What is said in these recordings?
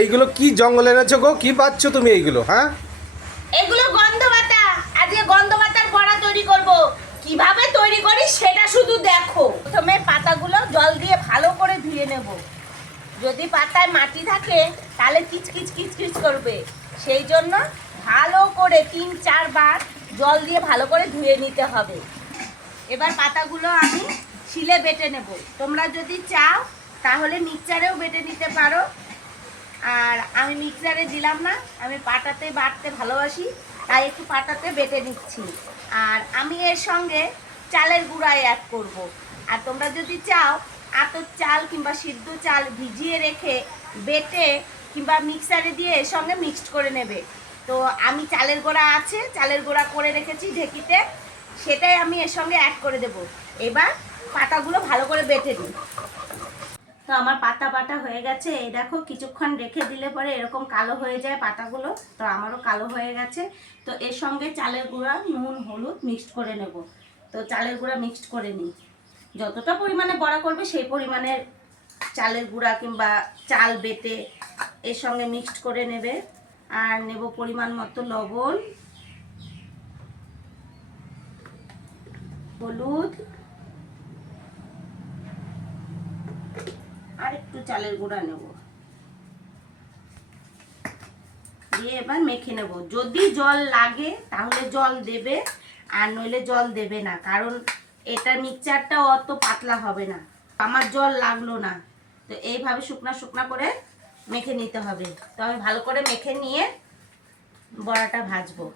এইগুলো কি জঙ্গল এনেছো গো? কি পাচ্ছ তুমি এইগুলো? হ্যাঁ, এগুলো গন্ধপাতা। আজকে গন্ধপাতার বড়া তৈরি করব। কিভাবে তৈরি করি সেটা শুধু দেখো। প্রথমে পাতাগুলো জল দিয়ে ভালো করে ধুয়ে নেব। যদি পাতায় মাটি থাকে তাহলে কিচকিচ কিচকিচ করবে, সেই জন্য ভালো করে 3-4 বার জল দিয়ে ভালো করে ধুয়ে নিতে হবে। এবার পাতাগুলো আমি শিলে বেটে নেব। তোমরা যদি চাও তাহলে মিক্সচারেও বেটে নিতে পারো, আর আমি মিক্সারে দিলাম না, আমি পাটাতে বাটতে ভালোবাসি, তাই একটু পাটাতে বেটে নিচ্ছি। আর আমি এর সঙ্গে চালের গুঁড়াই অ্যাড করব। আর তোমরা যদি চাও আতর চাল কিংবা সিদ্ধ চাল ভিজিয়ে রেখে বেটে কিংবা মিক্সারে দিয়ে এর সঙ্গে মিক্সড করে নেবে। তো আমি চালের গুঁড়া আছে, চালের গুঁড়া করে রেখেছি ঢেকিতে, সেটাই আমি এর সঙ্গে অ্যাড করে দেব। এবার পাতাগুলো ভালো করে বেটে নিই। তো আমার পাতা বাটা হয়ে গেছে। এই দেখো, কিছুক্ষণ রেখে দিলে পরে এরকম কালো হয়ে যায় পাতাগুলো, তো আমারও কালো হয়ে গেছে। তো এর সঙ্গে চালের গুঁড়া, নুন, হলুদ মিক্সড করে নেব। তো চালের গুঁড়া মিক্সড করে নিই। যতটা পরিমাণে বড়া করবে সেই পরিমাণের চালের গুঁড়া কিংবা চাল বেটে এর সঙ্গে মিক্সড করে নেবে। আর নেব পরিমাণ মতো লবণ, হলুদ আর একটু চালের গুঁড়া নেব, দিয়ে এবার মেখে নেব। যদি জল লাগে তাহলে জল দেবে, আর নইলে জল দেবে না, কারণ এটা মিক্সচারটাও অত পাতলা হবে না। আমার জল লাগলো না, তো এইভাবে শুকনা শুকনা করে মেখে নিতে হবে। তো আমি ভালো করে মেখে নিয়ে বড়াটা ভাজবো।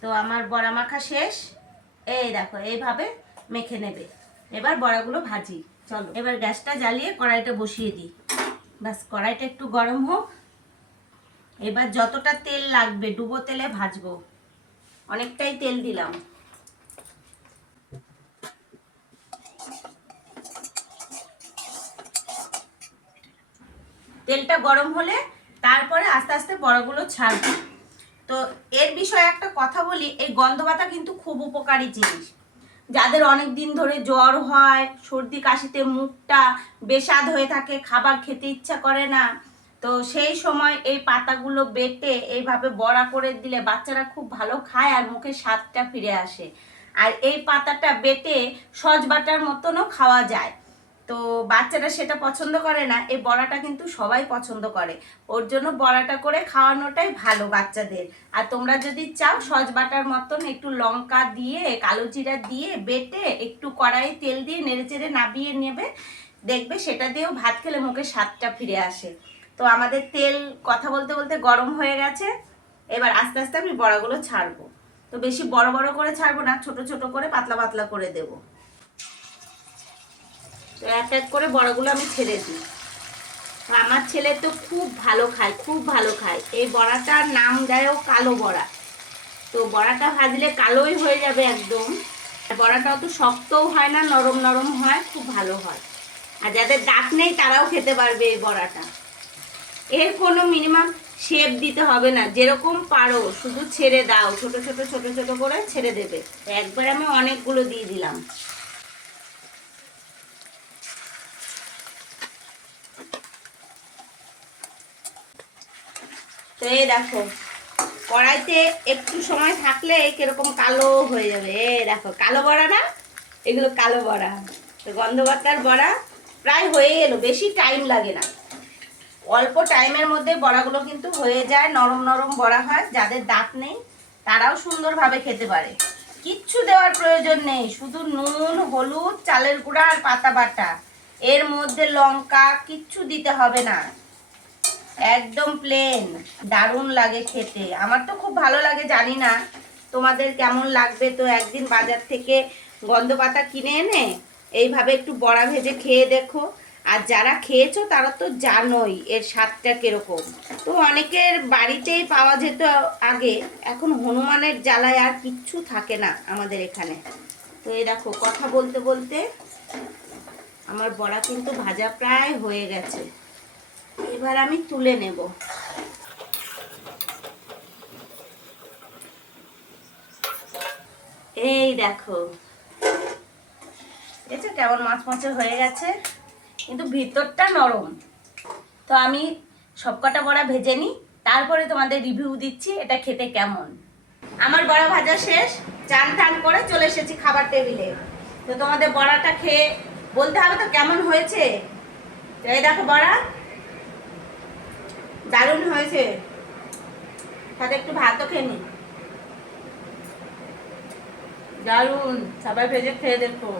তো আমার বড়া মাখা শেষ। এই দেখো, এইভাবে মেখে নেবে। এবার বড়াগুলো ভাজি। চলো এবার গ্যাসটা জ্বালিয়ে কড়াইটা বসিয়ে দিই। ব্যাস, কড়াইটা একটু গরম হোক। এবার যতটা তেল লাগবে ডুবো তেলে ভাজবো। অনেকটাই তেল দিলাম। তেলটা গরম হলে তারপরে আস্তে আস্তে বড়াগুলো ছাড়বো। তো এর বিষয়ে একটা কথা বলি, এই গন্ধপাতা কিন্তু খুব উপকারী জিনিস। যাদের অনেক দিন ধরে জ্বর হয়, সর্দি কাশিতে মুখটা বেস্বাদ হয়ে থাকে, খাবার খেতে ইচ্ছা করে না, তো সেই সময় এই পাতাগুলো বেটে এইভাবে বড়া করে দিলে বাচ্চারা খুব ভালো খায় আর মুখে স্বাদটা ফিরে আসে। আর এই পাতাটা বেটে সজ বাটার মতনও খাওয়া যায়। তো বাচ্চারা সেটা পছন্দ করে না, এই বড়াটা কিন্তু সবাই পছন্দ করে। ওর জন্য বড়াটা করে খাওয়ানোটাই ভালো বাচ্চাদের। আর তোমরা যদি চাও সজ বাটার মতন একটু লঙ্কা দিয়ে, কালো জিরা দিয়ে বেটে একটু কড়াইয়ে তেল দিয়ে নেড়েচেড়ে নাবিয়ে নেবে, দেখবে সেটা দিয়েও ভাত খেলে মুখে স্বাদটা ফিরে আসে। তো আমাদের তেল কথা বলতে বলতে গরম হয়ে গেছে। এবার আস্তে আস্তে আমি বড়াগুলো ছাড়বো। তো বেশি বড় বড় করে ছাড়বো না, ছোট ছোট করে পাতলা পাতলা করে দেবো। তো এক এক করে বড়াগুলো আমি ছেড়ে দিই। আমার ছেলে তো খুব ভালো খায়, খুব ভালো খায়। এই বড়াটার নাম দেয়ও কালো বড়া। তো বড়াটা ভাজলে কালোই হয়ে যাবে একদম। বড়াটা অত শক্তও হয় না, নরম নরম হয়, খুব ভালো হয়। আর যাদের দাঁত নেই তারাও খেতে পারবে এই বড়াটা। এর কোনো মিনিমাম শেপ দিতে হবে না, যেরকম পারো শুধু ছেড়ে দাও, ছোট ছোট ছোট ছোট করে ছেড়ে দেবে। একবার আমি অনেকগুলো দিয়ে দিলাম। তো এই দেখো, কড়াইতে একটু সময় থাকলে কিরকম কালো হয়ে যাবে। এই দেখো, কালো বড়া না, এগুলো কালো বড়া। তো গন্ধপাতার বড়া প্রায় হয়ে এলো, বেশি টাইম লাগে না। অল্প টাইমের মধ্যে বড়াগুলো কিন্তু হয়ে যায়, নরম নরম বড়া হয়। যাদের দাঁত নেই তারাও সুন্দরভাবে খেতে পারে। কিচ্ছু দেওয়ার প্রয়োজন নেই, শুধু নুন, হলুদ, চালের গুঁড়া আর পাতা বাটা। এর মধ্যে লঙ্কা কিচ্ছু দিতে হবে না, একদম প্লেন। দারুণ লাগে খেতে, আমার তো খুব ভালো লাগে। জানি না তোমাদের কেমন লাগবে। তো একদিন বাজার থেকে গন্ধপাতা কিনে এনে এইভাবে একটু বড়া ভেজে খেয়ে দেখো। আর যারা খেয়েছো তারা তো জানোই এর স্বাদটা কিরকম। তো অনেকের বাড়িতেই পাওয়া যেত আগে, এখন হনুমানের জ্বালায় আর কিচ্ছু থাকে না আমাদের এখানে। তো এই দেখো, কথা বলতে বলতে আমার বড়া কিন্তু ভাজা প্রায় হয়ে গেছে। এবার আমি তুলে নেব। এই দেখো, দেখছো কেমন মাছ মাছে হয়ে গেছে, কিন্তু ভিতরটা নরম। তো আমি সবকটা বড়া ভেজে নিই, তারপরে তোমাদের রিভিউ দিচ্ছি এটা খেতে কেমন। আমার বড়া ভাজা শেষ, চান টান করে চলে এসেছি খাবার টেবিলে। তো তোমাদের বড়াটা খেয়ে বলতে হবে তো কেমন হয়েছে। তো এই দেখো বড়া, দারুণ হয়েছে। সাথে একটু ভাতও খেয়ে নি, দারুণ। সবাই ভেজে খেয়ে দেখো।